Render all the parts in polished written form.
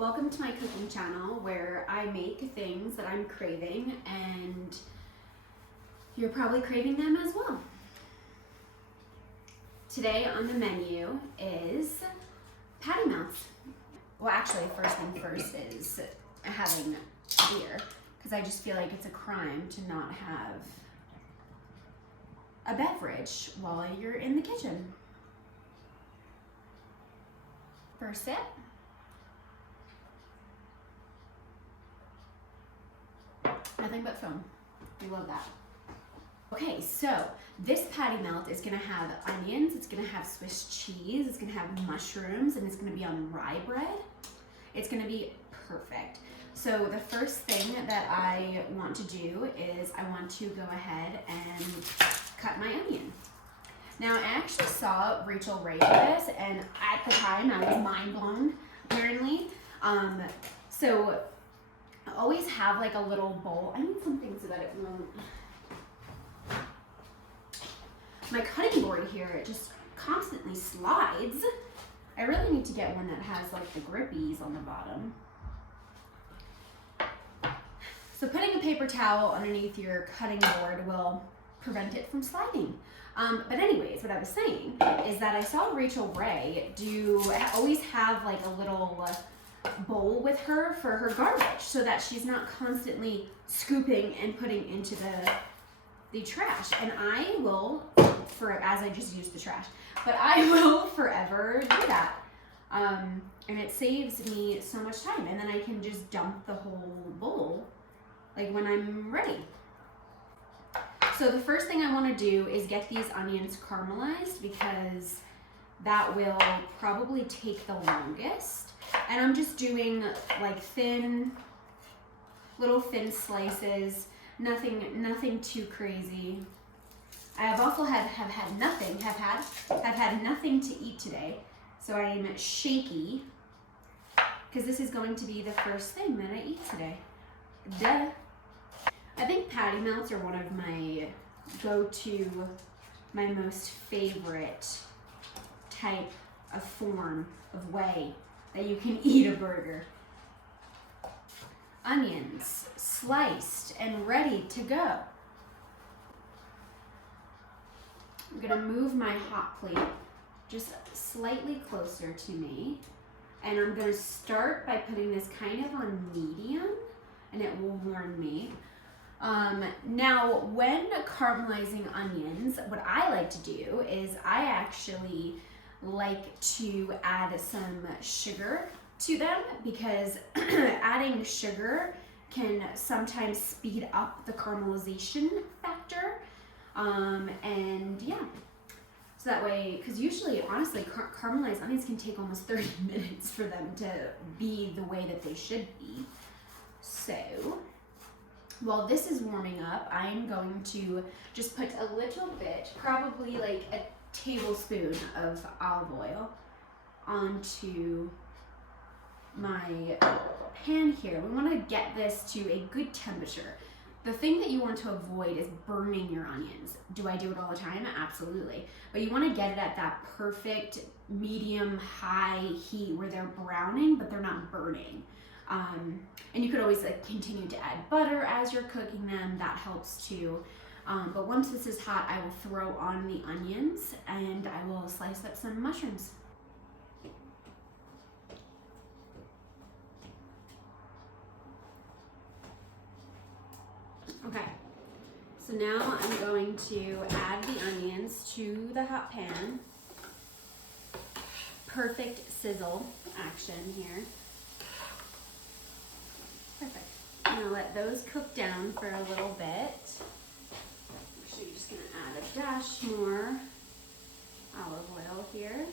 Welcome to my cooking channel where I make things that I'm craving and you're probably craving them as well. Today on the menu is patty melts. Well, actually, first thing first is having beer because I just feel like it's a crime to not have a beverage while you're in the kitchen. First sip. Nothing but foam. We love that. Okay, so this patty melt is gonna have onions, it's gonna have Swiss cheese, it's gonna have mushrooms, and it's gonna be on rye bread. It's gonna be perfect. So the first thing that I want to do is I want to go ahead and cut my onion. Now I actually saw Rachel Ray do this, and at the time I was mind blown, apparently. So I always have like a little bowl. I need something so that it won't. My cutting board here, it just constantly slides. I really need to get one that has like the grippies on the bottom. So putting a paper towel underneath your cutting board will prevent it from sliding. But anyways, what I was saying is that I saw Rachel Ray always have like a little bowl with her for her garbage so that she's not constantly scooping and putting into the trash. And I will, as I just used the trash, but I will forever do that. And it saves me so much time, and then I can just dump the whole bowl like when I'm ready. So the first thing I want to do is get these onions caramelized because that will probably take the longest. And I'm just doing like little thin slices, nothing too crazy. I have also have had nothing to eat today, so I'm shaky because this is going to be the first thing that I eat today. Duh. I think patty melts are one of my my most favorite type of form of way that you can eat a burger. Onions sliced and ready to go. I'm gonna move my hot plate just slightly closer to me, and I'm gonna start by putting this kind of on medium, and it will warn me. Now, when caramelizing onions, what I like to do is I actually like to add some sugar to them because adding sugar can sometimes speed up the caramelization factor. And yeah, so that way, because usually, honestly, caramelized onions can take almost 30 minutes for them to be the way that they should be. So while this is warming up, I'm going to just put a little bit, probably like a tablespoon of olive oil onto my pan here. We want to get this to a good temperature. The thing that you want to avoid is burning your onions. Do I do it all the time? Absolutely. But you want to get it at that perfect medium high heat where they're browning but they're not burning. And you could always like continue to add butter as you're cooking them. That helps too. But once this is hot, I will throw on the onions and I will slice up some mushrooms. Okay, so now I'm going to add the onions to the hot pan. Perfect sizzle action here. Perfect. I'm gonna let those cook down for a little bit. Actually, I'm just gonna add a dash more olive oil here.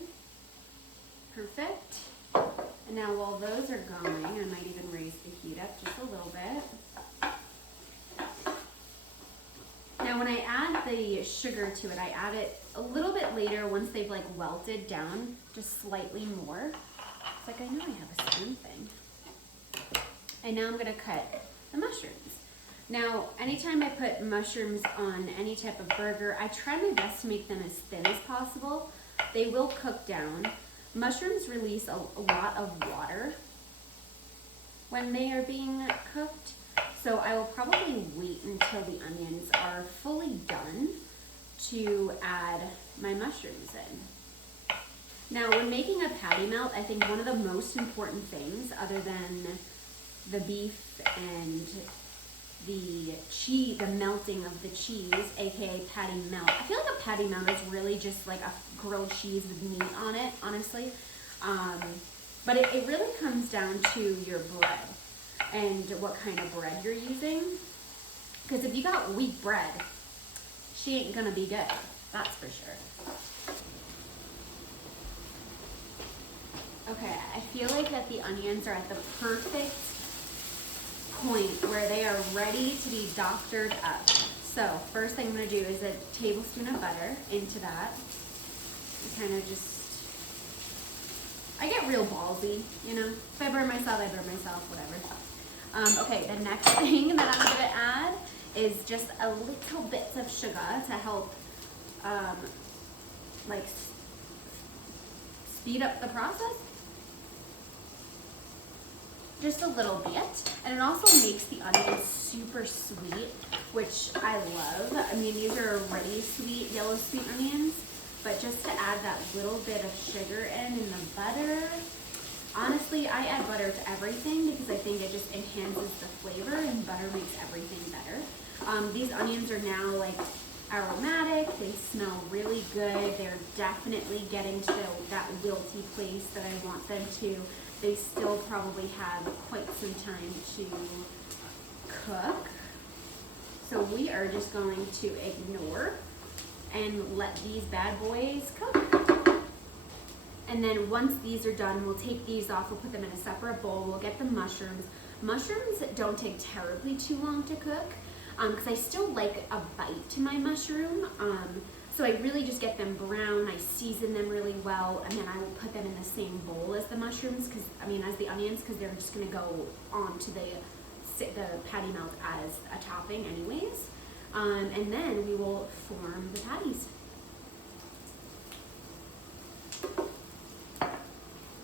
Perfect. And now while those are going, I might even raise the heat up just a little bit. Now when I add the sugar to it, I add it a little bit later once they've like welted down, just slightly more. It's like I know I have a spoon thing. And now I'm gonna cut the mushrooms. Now, anytime I put mushrooms on any type of burger, I try my best to make them as thin as possible. They will cook down. Mushrooms release a lot of water, when they are being cooked. So I will probably wait until the onions are fully done to add my mushrooms in. Now, when making a patty melt, I think one of the most important things, other than the beef and the cheese, the melting of the cheese, aka patty melt. I feel like a patty melt is really just like a grilled cheese with meat on it, honestly. But it really comes down to your bread and what kind of bread you're using. Because if you got weak bread, she ain't gonna be good, that's for sure. Okay, I feel like that the onions are at the perfect point where they are ready to be doctored up. So first thing I'm gonna do is a tablespoon of butter into that. Kind of just, I get real ballsy, you know. If I burn myself, I burn myself, whatever. Okay, the next thing that I'm gonna add is just a little bit of sugar to help like speed up the process. Just a little bit, and it also makes the onions super sweet, which I love. I mean, these are already sweet, yellow sweet onions, but just to add that little bit of sugar in the butter. Honestly, I add butter to everything because I think it just enhances the flavor, and butter makes everything better. These onions are now like aromatic, they smell really good, they're definitely getting to that wilty place that I want them to. They still probably have quite some time to cook. So we are just going to ignore and let these bad boys cook. And then once these are done, we'll take these off, we'll put them in a separate bowl, we'll get the mushrooms. Mushrooms don't take terribly too long to cook because I still like a bite to my mushroom. So I really just get them brown, I season them really well, and then I will put them in the same bowl as the mushrooms, as the onions, because they're just gonna go onto the patty melt as a topping anyways. And then we will form the patties.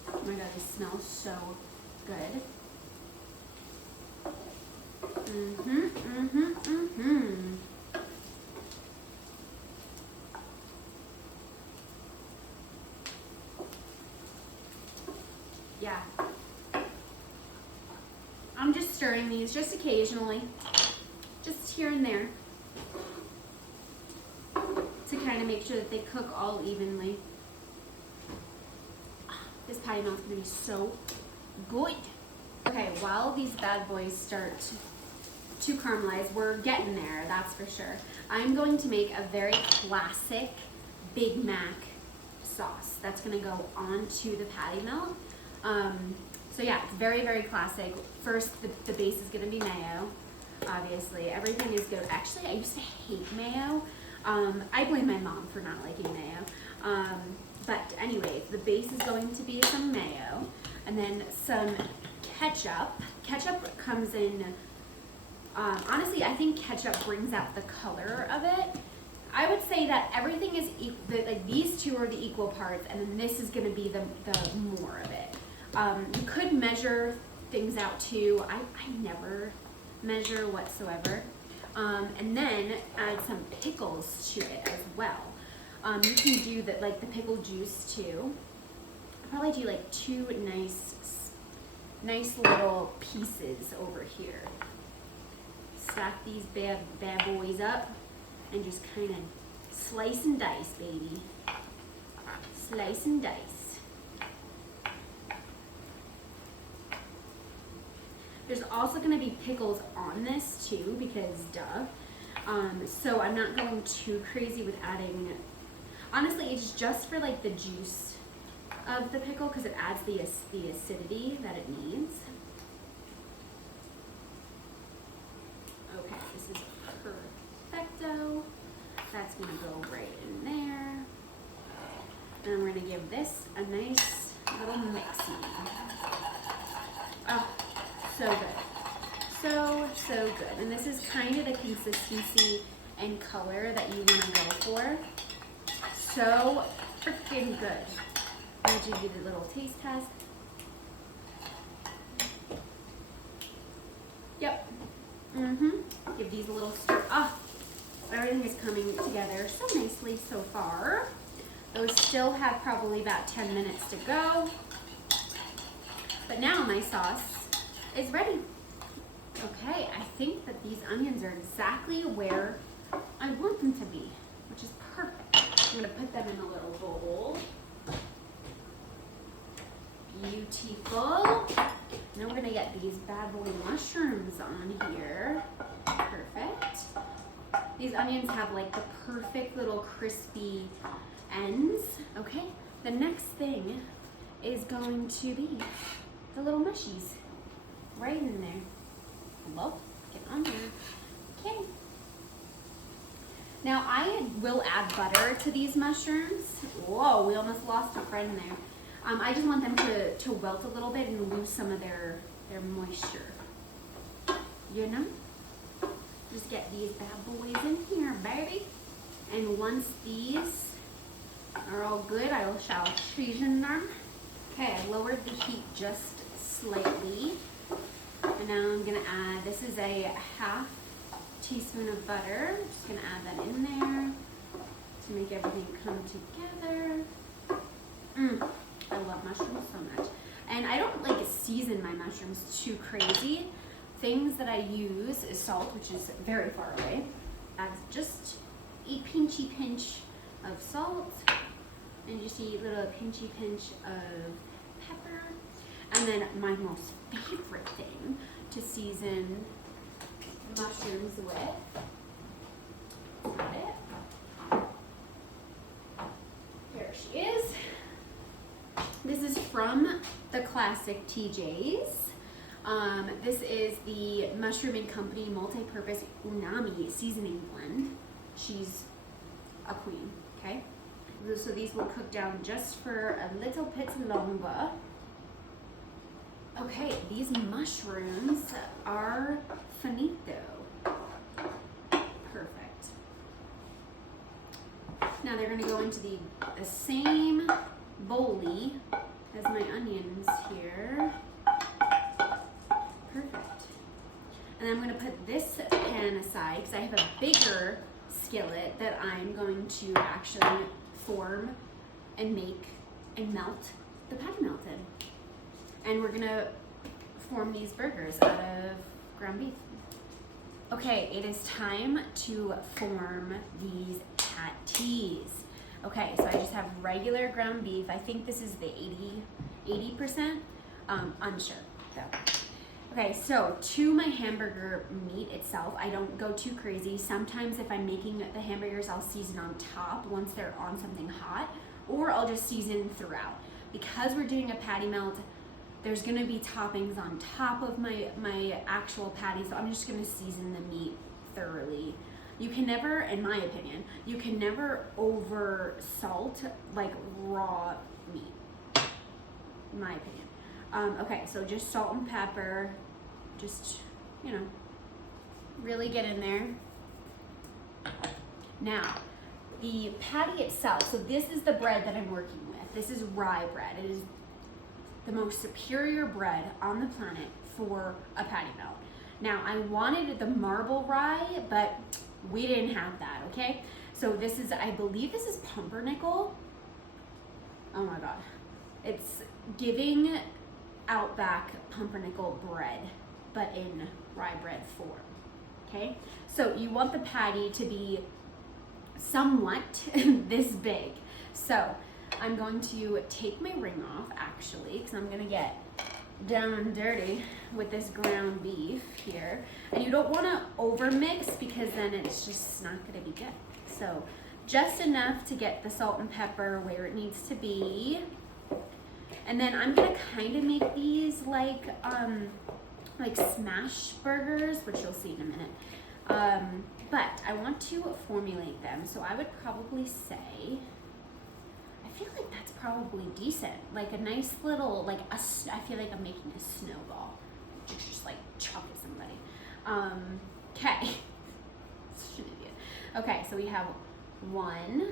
Oh my god, they smell so good. Yeah. I'm just stirring these just occasionally, just here and there, to kind of make sure that they cook all evenly. This patty melt's gonna be so good. Okay, while these bad boys start to caramelize, we're getting there, that's for sure. I'm going to make a very classic Big Mac sauce that's gonna go onto the patty melt. So yeah, it's very, very classic. First, the base is gonna be mayo, obviously. Everything is good. Actually, I used to hate mayo. I blame my mom for not liking mayo. But anyway, the base is going to be some mayo, and then some ketchup. Ketchup comes in, honestly, I think ketchup brings out the color of it. I would say that everything is like these two are the equal parts, and then this is gonna be the more of it. You could measure things out too. I never measure whatsoever. And then add some pickles to it as well. You can do the pickle juice too. I'll probably do like two nice little pieces over here. Stack these bad boys up and just kind of slice and dice, baby. Slice and dice. There's also going to be pickles on this too, because duh. So I'm not going too crazy with adding, honestly, it's just for like the juice of the pickle, because it adds the acidity that it needs. Okay, this is perfecto. That's going to go right in there. And we're going to give this a nice little mixy. Oh, so good. So good. And this is kind of the consistency and color that you want to go for. So freaking good. I'm going to give you the little taste test. these a little stir. Oh, everything is coming together so nicely so far. Those still have probably about 10 minutes to go. But now my sauce is ready. Okay, I think that these onions are exactly where I want them to be, which is perfect. I'm gonna put them in a little bowl. Beautiful. Now we're gonna get these bad boy mushrooms on here. Perfect. These onions have like the perfect little crispy ends. Okay, the next thing is going to be the little mushies right in there. Hello, get on here. Okay. Now I will add butter to these mushrooms. Whoa, we almost lost a friend there. I just want them to wilt a little bit and lose some of their moisture. You know? Just get these bad boys in here, baby. And once these are all good, I shall season them. Okay, I lowered the heat just slightly. And now I'm gonna add, this is a half teaspoon of butter. I'm just gonna add that in there to make everything come together. I love mushrooms so much. And I don't like season my mushrooms too crazy. Things that I use is salt, which is very far away. Add just a pinchy pinch of salt and just a little pinchy pinch of pepper. And then my most favorite thing to season mushrooms with. Got it. Here she is. This is from the classic TJ's. This is the Mushroom and Company Multi-Purpose Unami Seasoning Blend. She's a queen, okay? So these will cook down just for a little bit longer. Okay, these mushrooms are finito. Perfect. Now they're gonna go into the same bowlie as my onions here. Perfect. And I'm gonna put this pan aside because I have a bigger skillet that I'm going to actually form and make and melt the patty melt in. And we're gonna form these burgers out of ground beef. Okay, it is time to form these patties. Okay, so I just have regular ground beef. I think this is the 80%, unsure though. Okay, so to my hamburger meat itself, I don't go too crazy. Sometimes if I'm making the hamburgers, I'll season on top once they're on something hot, or I'll just season throughout. Because we're doing a patty melt, there's gonna be toppings on top of my actual patty, so I'm just gonna season the meat thoroughly. You can never, in my opinion, you can never over salt like raw meat, in my opinion. Okay, so just salt and pepper, just, you know, really get in there. Now, the patty itself, so this is the bread that I'm working with. This is rye bread. It is the most superior bread on the planet for a patty melt. Now, I wanted the marble rye, but we didn't have that, okay? So this is, I believe this is pumpernickel. Oh my God. It's giving Outback pumpernickel bread, but in rye bread form, okay? So you want the patty to be somewhat this big. So I'm going to take my ring off actually, because I'm gonna get down and dirty with this ground beef here. And you don't wanna over mix because then it's just not gonna be good. So just enough to get the salt and pepper where it needs to be. And then I'm gonna kind of make these like smash burgers, which you'll see in a minute. But I want to formulate them. So I would probably say, I feel like that's probably decent. Like a nice little, I feel like I'm making a snowball. Just like chuck at somebody. Okay. Such an idiot. Okay, so we have one.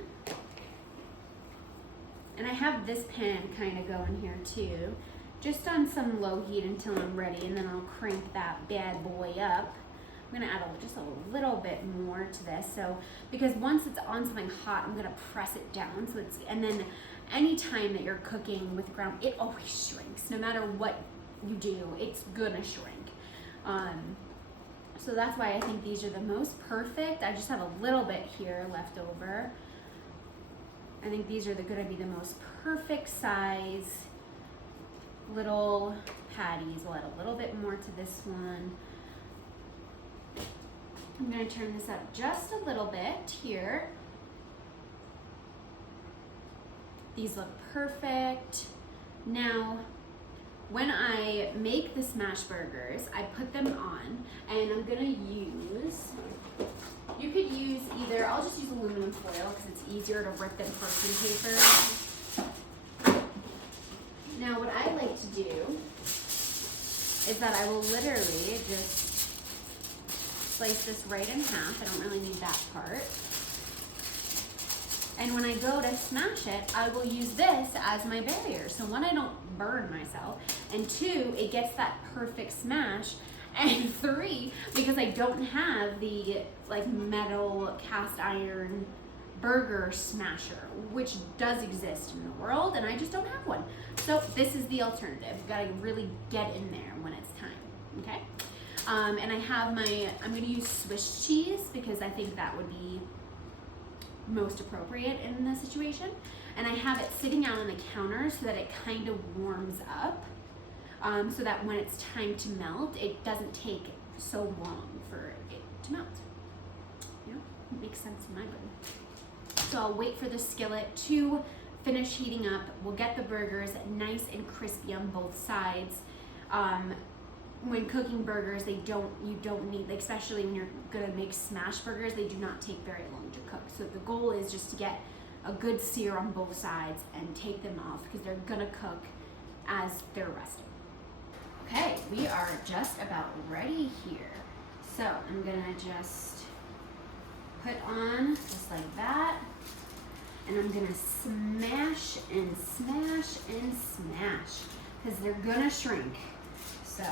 And I have this pan kind of going here too. Just on some low heat until I'm ready, and then I'll crank that bad boy up. I'm gonna add just a little bit more to this. So, because once it's on something hot, I'm gonna press it down. So it's, and then anytime that you're cooking with ground, it always shrinks. No matter what you do, it's gonna shrink. So that's why I think these are the most perfect. I just have a little bit here left over. I think these are gonna be the most perfect size little patties. We'll add a little bit more to this one. I'm gonna turn this up just a little bit here. These look perfect. Now, when I make the smash burgers, I put them on, and I'm gonna use, you could use either, I'll just use aluminum foil because it's easier to rip than parchment paper. Now what I like to do is that I will literally just slice this right in half. I don't really need that part. And when I go to smash it, I will use this as my barrier. So one, I don't burn myself, and two, it gets that perfect smash, and three, because I don't have the like metal cast iron burger smasher, which does exist in the world, and I just don't have one. So this is the alternative. You've got to really get in there when it's time, okay? And I have I'm gonna use Swiss cheese because I think that would be most appropriate in the situation. And I have it sitting out on the counter so that it kind of warms up, so that when it's time to melt, it doesn't take so long for it to melt. You know, it makes sense in my brain. So I'll wait for the skillet to finish heating up. We'll get the burgers nice and crispy on both sides. When cooking burgers, you don't need, like, especially when you're gonna make smash burgers, they do not take very long to cook. So the goal is just to get a good sear on both sides and take them off because they're gonna cook as they're resting. Okay, we are just about ready here. So I'm gonna just put on just like that, and I'm gonna smash and smash and smash because they're gonna shrink. So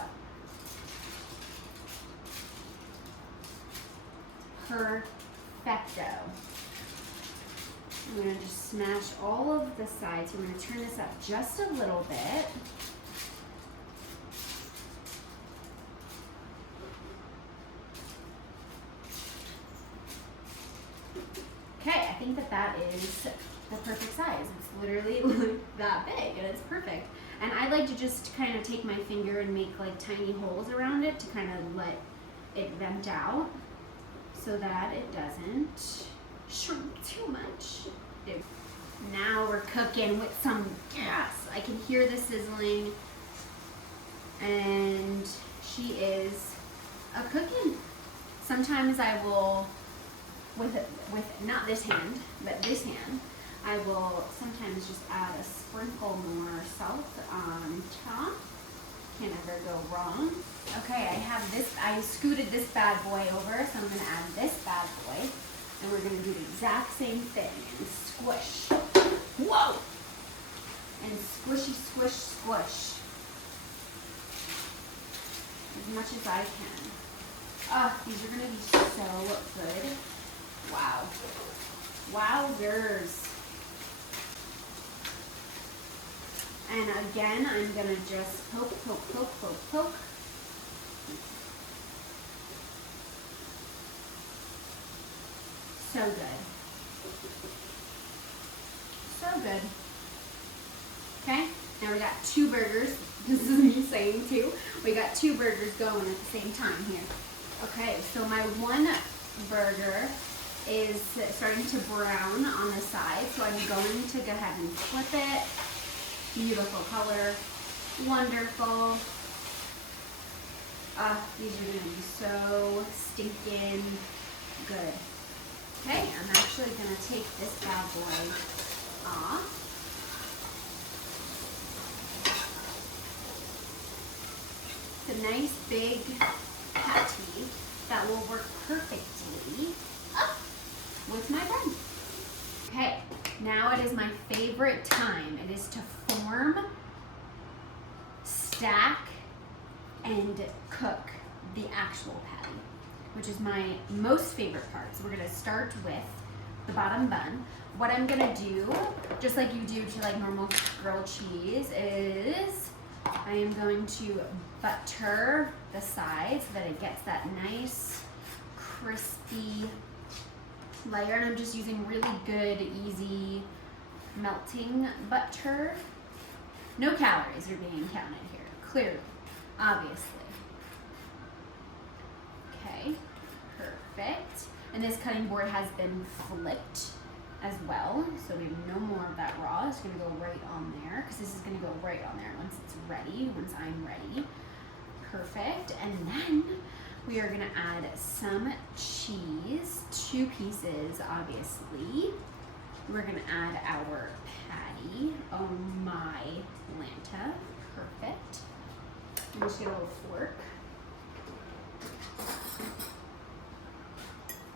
perfecto. I'm gonna just smash all of the sides. We're gonna turn this up just a little bit. Okay, I think that is the perfect size. It's literally that big, and it's perfect. And I like to just kind of take my finger and make like tiny holes around it to kind of let it vent out so that it doesn't shrink too much. Now we're cooking with some gas. I can hear the sizzling, and she is a cooking. Sometimes I will, with not this hand, but this hand, I will sometimes just add a sprinkle more salt on top. Can't ever go wrong. Okay, I have this, I scooted this bad boy over, so I'm gonna add this bad boy, and we're gonna do the exact same thing, and squish. Whoa! And squishy, squish, squish. As much as I can. These are gonna be so good. Wow. Wowzers. And again, I'm gonna just poke, poke, poke, poke, poke. So good. So good. Okay, now we got 2 burgers. This is me saying 2. We got 2 burgers going at the same time here. Okay, so my one burger is starting to brown on the side, so I'm going to go ahead and flip it. Beautiful color, wonderful. These are gonna be so stinking good. Okay, I'm actually gonna take this bad boy off. It's a nice big patty that will work perfectly with my bread. Okay, now it is my favorite time. It is to form, stack, and cook the actual patty. which is my most favorite part. So we're gonna start with the bottom bun. What I'm gonna do, just like you do to like normal grilled cheese, is I am going to butter the sides so that it gets that nice, crispy layer. And I'm just using really good, easy melting butter. No calories are being counted here, clearly, obviously. Okay, perfect. And this cutting board has been flipped as well, so we have no more of that raw. It's gonna go right on there, because this is gonna go right on there once it's ready, once I'm ready. Perfect. And then we are gonna add some cheese, 2 pieces, obviously. We're gonna add our patty. Oh my Lanta. Perfect. I'm just gonna get a little fork.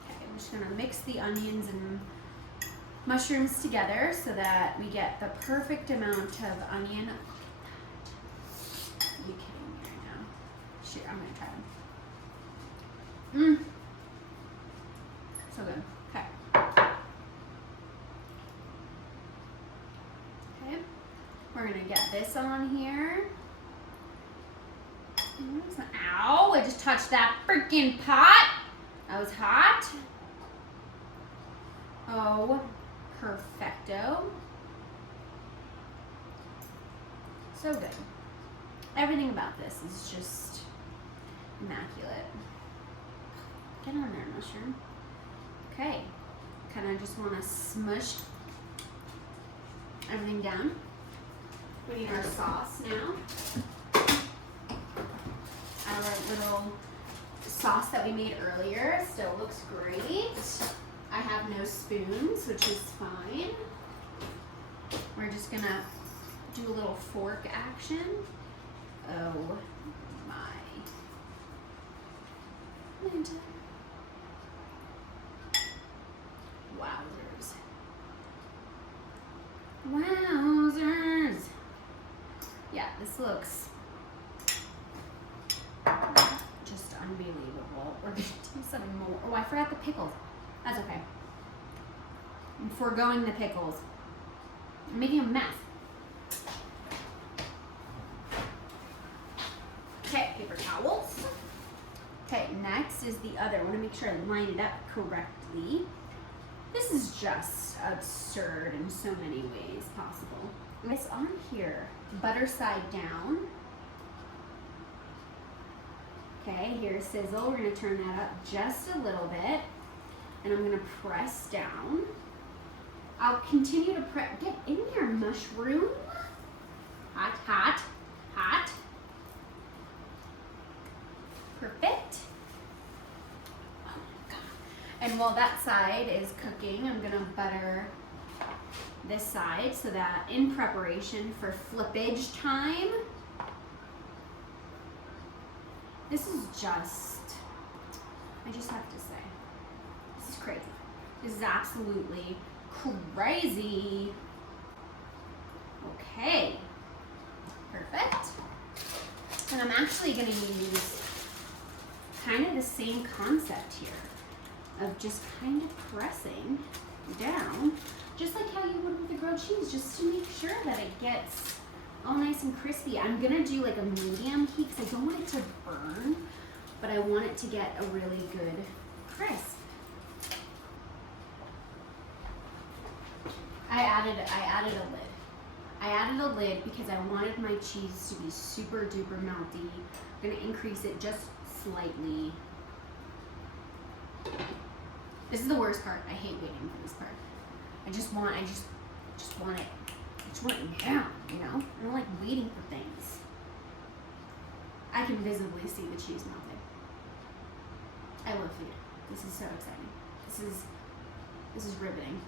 Okay, I'm just gonna mix the onions and mushrooms together so that we get the perfect amount of onion. Are you kidding me right now? Shoot, I'm gonna try them. So good. Okay. Okay. We're gonna get this on here. Ow, I just touched that freaking pot. That was hot. Oh, perfecto. So good. Everything about this is just immaculate. Get on there, mushroom. Okay. Kind of just want to smush everything down. We need our sauce now. Our little sauce that we made earlier still looks great. I have no spoons, which is fine. We're just gonna do a little fork action. Oh my. Lanta. Wowzers. Wowzers. Yeah, this looks just unbelievable. We're gonna do some more. Oh, I forgot the pickles. That's okay. I'm foregoing the pickles. I'm making a mess. Okay, paper towels. Okay, next is the other. I want to make sure I line it up correctly. This is just absurd in so many ways possible. It's on here, butter side down. Okay, here's sizzle. We're gonna turn that up just a little bit. And I'm gonna press down. I'll continue to press. Get in there, mushroom. Hot, hot, hot. Perfect. Oh my God. And while that side is cooking, I'm gonna butter this side so that in preparation for flippage time. This is just, I just have to say, this is crazy. This is absolutely crazy. Okay, perfect. And I'm actually gonna use kind of the same concept here of just kind of pressing down, just like how you would with the grilled cheese, just to make sure that it gets all nice and crispy. I'm gonna do like a medium heat because I don't want it to burn, but I want it to get a really good crisp. I added a lid. I added a lid because I wanted my cheese to be super duper melty. I'm gonna increase it just slightly. This is the worst part. I hate waiting for this part. I just want it. I just want it now, you know? I don't like waiting for things. I can visibly see the cheese melting. I love food. This is so exciting. This is riveting.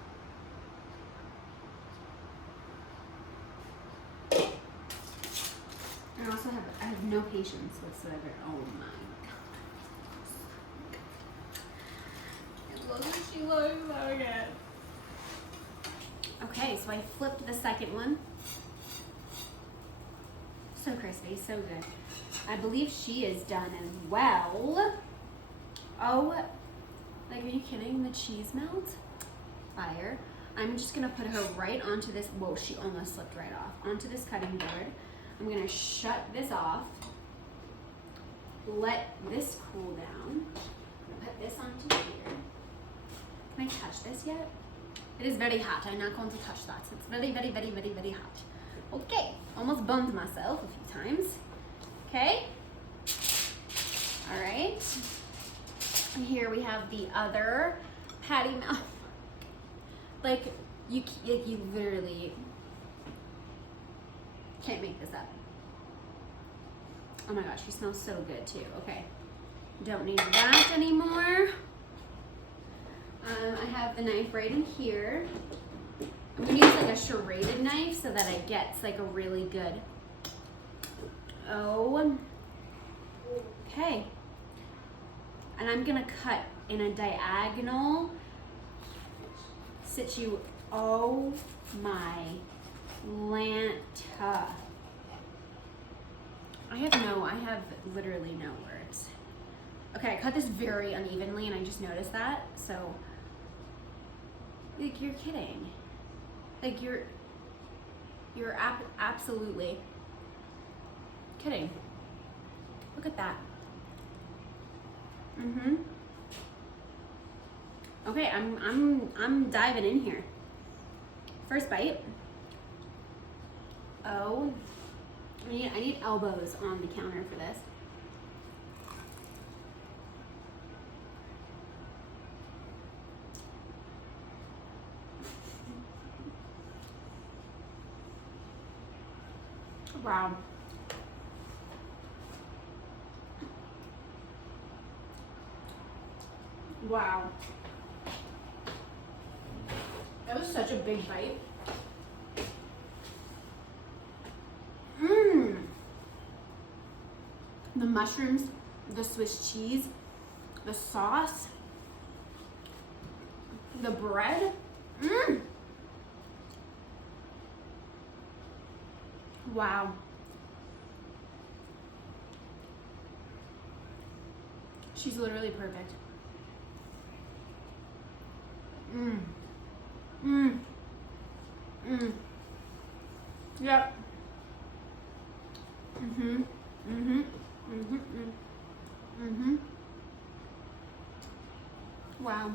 I have no patience whatsoever. Oh my God. She looks so good. Okay, so I flipped the second one. So crispy, so good. I believe she is done as well. Oh, like, are you kidding? The cheese melt? Fire. I'm just gonna put her right onto this, whoa, she almost slipped right off, onto this cutting board. I'm gonna shut this off, let this cool down. I'm gonna put this onto here. Can I touch this yet? It is very hot. I'm not going to touch that. It's very, very, very, very, very hot. Okay, almost burned myself a few times. Okay. All right. And here we have the other patty melt. Like you literally can't make this up. Oh my gosh, she smells so good too. Okay, don't need that anymore. I have the knife right in here. I'm gonna use like a serrated knife so that it gets like a really good. Oh, okay. And I'm gonna cut in a diagonal situ. Oh my Lanta. I have literally no words. Okay, I cut this very unevenly and I just noticed that. So, like, you're kidding. Like, you're absolutely kidding. Look at that. Okay, I'm diving in here. First bite. Oh, I need elbows on the counter for this. Wow. Wow. That was such a big bite. The mushrooms, the Swiss cheese, the sauce, the bread. Wow. She's literally perfect. Yep. Wow.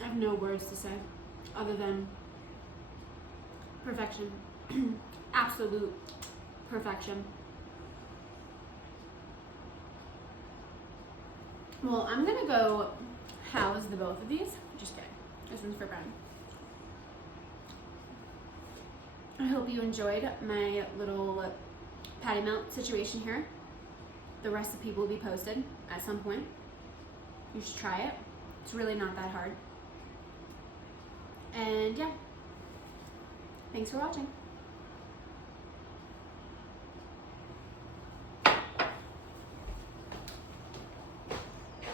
I have no words to say other than perfection. Absolute perfection. Well, I'm gonna go house the both of these. Just kidding. This one's for Brian. I hope you enjoyed my little patty melt situation here. The recipe will be posted at some point. You should try it. It's really not that hard. And yeah, thanks for watching.